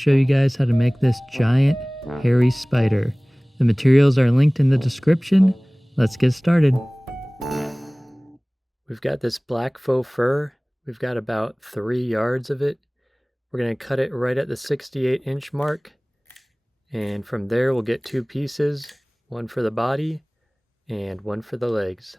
show you guys how to make this giant hairy spider. The materials are linked in the description. Let's get started. We've got this black faux fur. We've got about 3 yards of it. We're going to cut it right at the 68-inch mark. And from there we'll get 2 pieces, one for the body and one for the legs.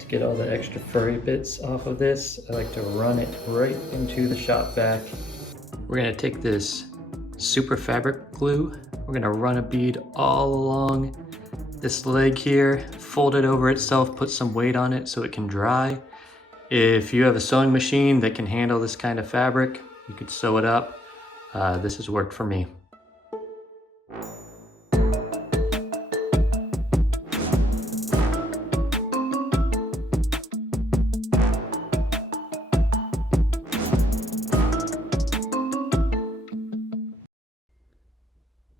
To get all the extra furry bits off of this, I like to run it right into the shop vac. We're going to take this super fabric glue. We're going to run a bead all along this leg here, fold it over itself, put some weight on it so it can dry. If you have a sewing machine that can handle this kind of fabric, you could sew it up. This has worked for me.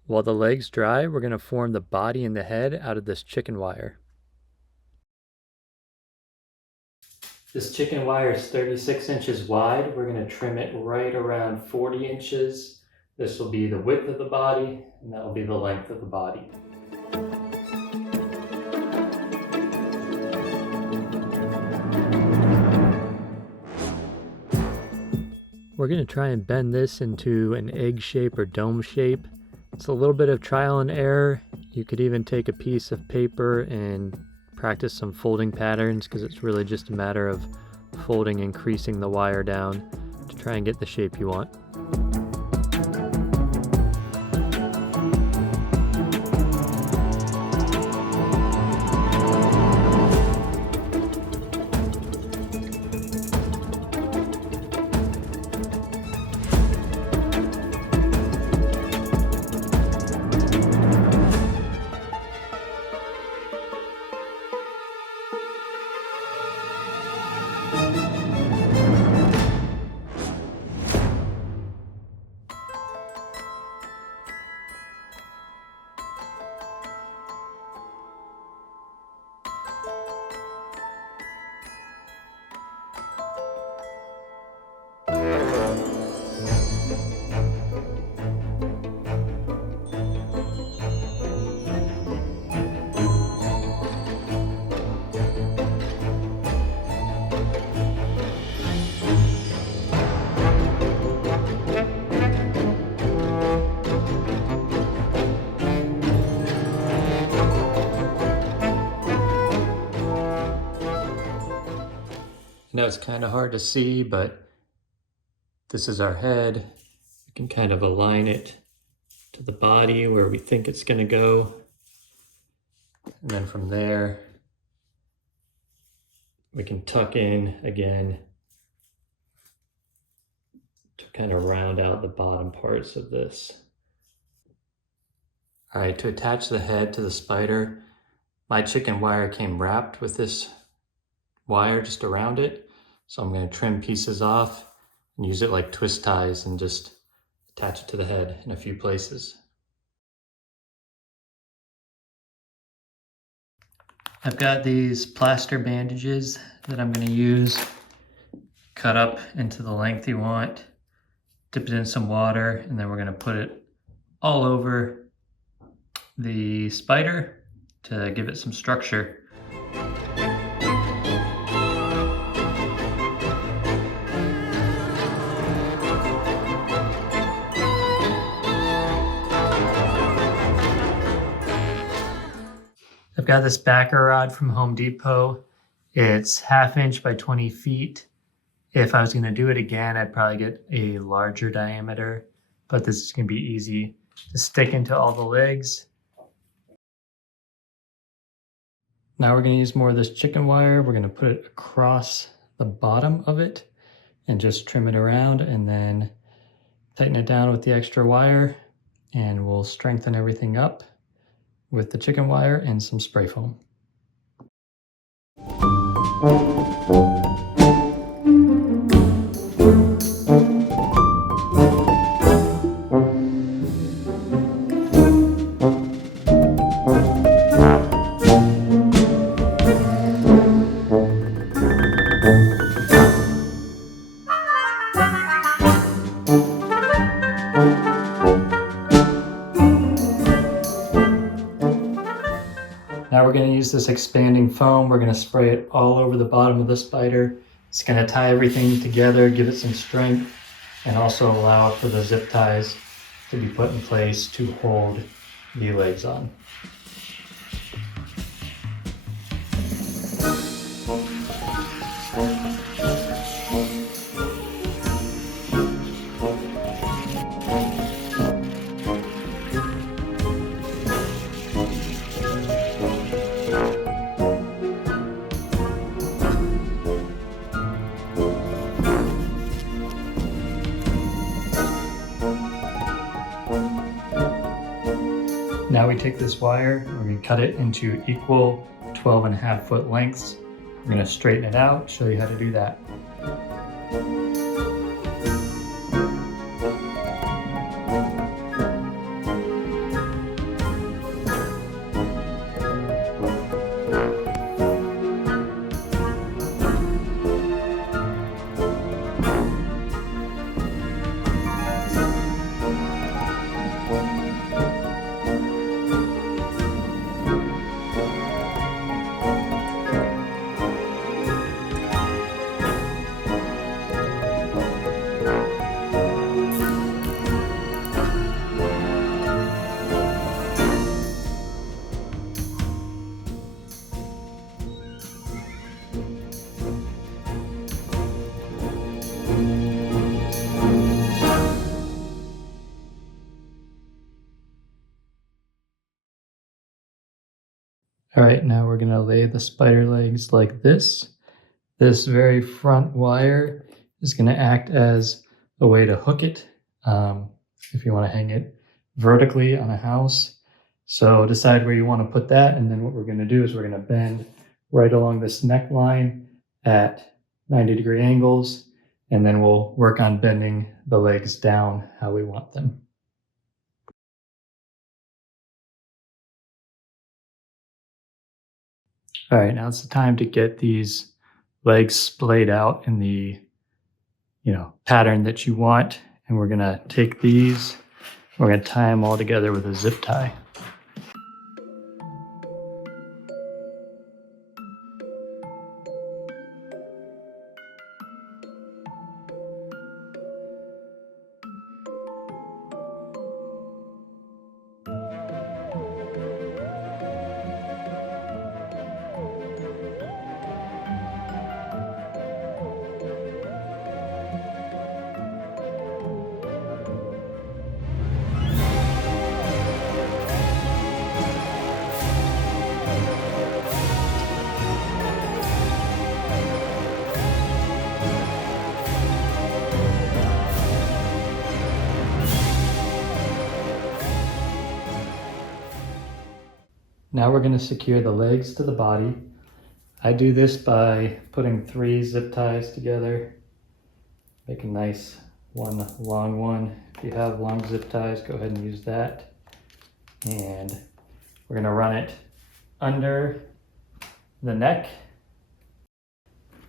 While the legs dry, we're going to form the body and the head out of this chicken wire. This chicken wire is 36 inches wide. We're going to trim it right around 40 inches. This will be the width of the body, and that will be the length of the body. We're going to try and bend this into an egg shape or dome shape. It's a little bit of trial and error. You could even take a piece of paper and practice some folding patterns, because it's really just a matter of folding and creasing the wire down to try and get the shape you want. I know it's kind of hard to see, but this is our head. We can kind of align it to the body where we think it's going to go. And then from there, we can tuck in again to kind of round out the bottom parts of this. All right, to attach the head to the spider, my chicken wire came wrapped with this wire just around it. So I'm going to trim pieces off and use it like twist ties and just attach it to the head in a few places. I've got these plaster bandages that I'm going to use. Cut up into the length you want, dip it in some water, and then we're going to put it all over the spider to give it some structure. I've got this backer rod from Home Depot. It's 1/2 inch by 20 feet. If I was going to do it again, I'd probably get a larger diameter, but this is going to be easy to stick into all the legs. Now we're going to use more of this chicken wire. We're going to put it across the bottom of it and just trim it around, and then tighten it down with the extra wire, and we'll strengthen everything up with the chicken wire and some spray foam. use this expanding foam. We're gonna spray it all over the bottom of the spider. It's gonna tie everything together, give it some strength, and also allow for the zip ties to be put in place to hold the legs on. Now we take this wire, we're going to cut it into equal 12.5-foot lengths. We're going to straighten it out, show you how to do that. All right, now we're gonna lay the spider legs like this. This very front wire is gonna act as a way to hook it if you wanna hang it vertically on a house. So decide where you wanna put that, and then what we're gonna do is we're gonna bend right along this neckline at 90-degree angles, and then we'll work on bending the legs down how we want them. All right, now it's the time to get these legs splayed out in the, pattern that you want. And we're gonna take these, we're gonna tie them all together with a zip tie. Now we're going to secure the legs to the body. I do this by putting 3 zip ties together. Make a nice one long one. If you have long zip ties, go ahead and use that. And we're going to run it under the neck.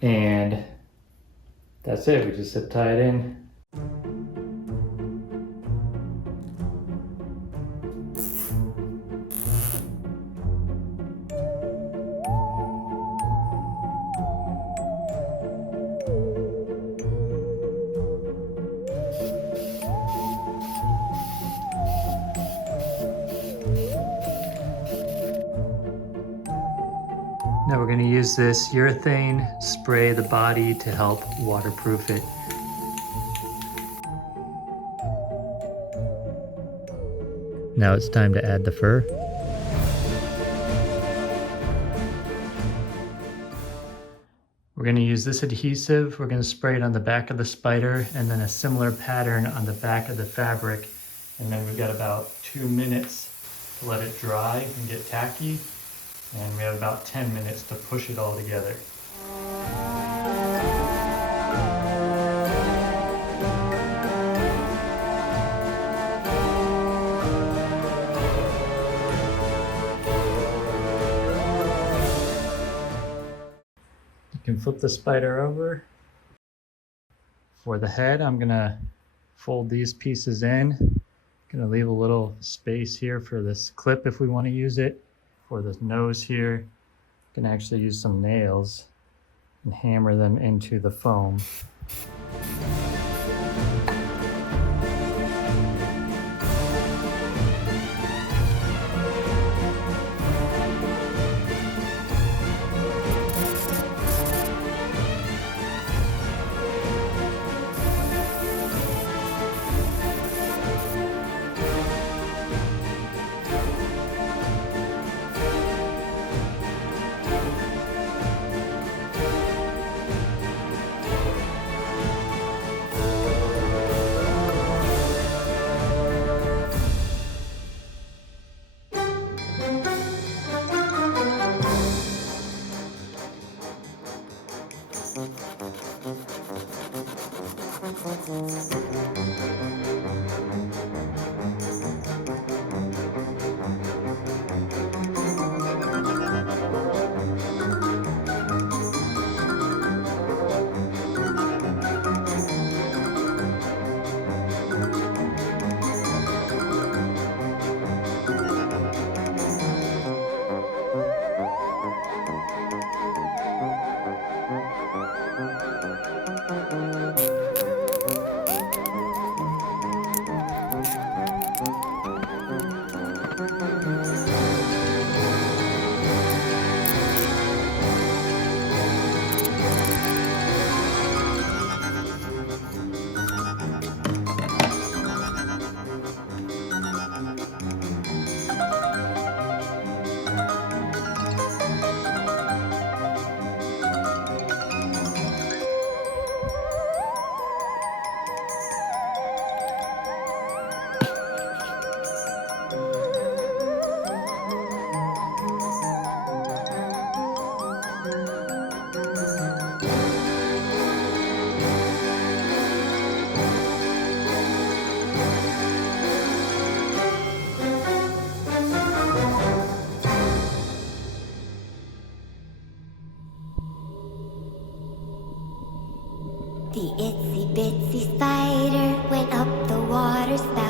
And that's it. We just zip tie it in. Now we're going to use this urethane, spray the body to help waterproof it. Now it's time to add the fur. We're going to use this adhesive. We're going to spray it on the back of the spider and then a similar pattern on the back of the fabric. And then we've got about 2 minutes to let it dry and get tacky. And we have about 10 minutes to push it all together. You can flip the spider over. For the head, I'm gonna fold these pieces in. Gonna leave a little space here for this clip if we want to use it. For the nose here, can actually use some nails and hammer them into the foam. The itsy bitsy spider went up the water spout.